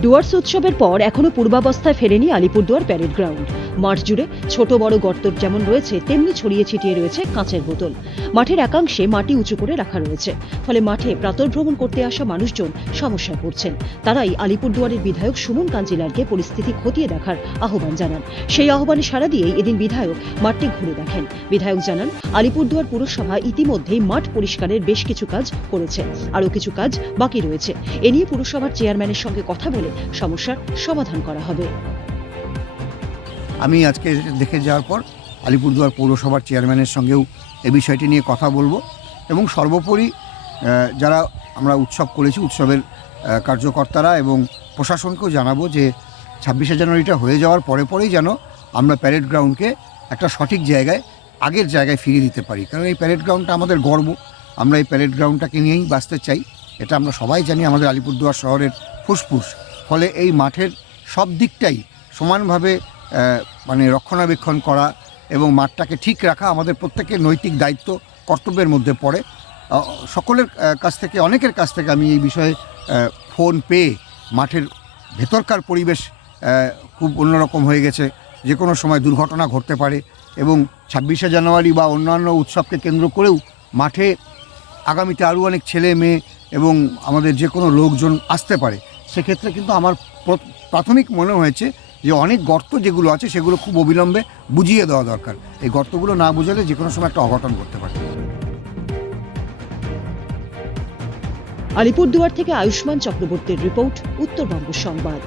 ডুয়ার্স উৎসবের পর এখনও পূর্বাবস্থায় ফেরেনি আলিপুরদুয়ার প্যারেড গ্রাউন্ড। মাঠ জুড়ে ছোট বড় গর্ত যেমন রয়েছে, তেমনি ছড়িয়ে ছিটিয়ে রয়েছে কাঁচের বোতল। মাঠের একাংশে মাটি উঁচু করে রাখা রয়েছে। ফলে মাঠে প্রাতর্ভ্রমণ করতে আসা মানুষজন সমস্যায় পড়ছেন। তারাই আলিপুরদুয়ারের বিধায়ক সুমন কাঞ্জিলালকে পরিস্থিতি খতিয়ে দেখার আহ্বান জানান। সেই আহ্বানে সাড়া দিয়েই এদিন বিধায়ক মাঠটি ঘুরে দেখেন। বিধায়ক জানান, আলিপুরদুয়ার পুরসভা ইতিমধ্যেই মাঠ পরিষ্কারের বেশ কিছু কাজ করেছে। আরও কিছু কাজ বাকি রয়েছে। এ নিয়ে পুরসভার চেয়ারম্যানের সঙ্গে কথা বলে সমস্যার সমাধান করা হবে। আমি আজকে দেখে যাওয়ার পর আলিপুরদুয়ার পৌরসভার চেয়ারম্যানের সঙ্গেও এ বিষয়টি নিয়ে কথা বলব। এবং সর্বোপরি যারা আমরা উৎসব করেছি, উৎসবের কার্যকর্তারা এবং প্রশাসনকেও জানাব যে ছাব্বিশে জানুয়ারিটা হয়ে যাওয়ার পরে পরেই যেন আমরা প্যারেড গ্রাউন্ডকে একটা সঠিক জায়গায়, আগের জায়গায় ফিরিয়ে দিতে পারি। কারণ এই প্যারেড গ্রাউন্ডটা আমাদের গর্ব। আমরা এই প্যারেড গ্রাউন্ডটাকে নিয়েই বাঁচতে চাই। এটা আমরা সবাই জানি, আমাদের আলিপুরদুয়ার শহরের ফুসফুস। ফলে এই মাঠের সব দিকটাই সমানভাবে মানে রক্ষণাবেক্ষণ করা এবং মাঠটাকে ঠিক রাখা আমাদের প্রত্যেকের নৈতিক দায়িত্ব, কর্তব্যের মধ্যে পড়ে। সকলের কাছ থেকে, অনেকের কাছ থেকে আমি এই বিষয়ে ফোন পেয়ে মাঠের ভেতরকার পরিবেশ খুব অন্যরকম হয়ে গেছে। যে কোনো সময় দুর্ঘটনা ঘটতে পারে এবং ছাব্বিশে জানুয়ারি বা অন্যান্য উৎসবকে কেন্দ্র করেও মাঠে আগামীতে আরও অনেক ছেলে মেয়ে এবং আমাদের যে কোনো লোকজন আসতে পারে। সেক্ষেত্রে কিন্তু আমার প্রাথমিক মনে হয়েছে যে অনেক গর্ত যেগুলো আছে সেগুলো খুব অবিলম্বে বুঝিয়ে দেওয়া দরকার। এই গর্তগুলো না বুঝালে যে কোনো সময় একটা অঘটন করতে পারে। আলিপুরদুয়ার থেকে আয়ুষ্মান চক্রবর্তীর রিপোর্ট, উত্তরবঙ্গ সংবাদ।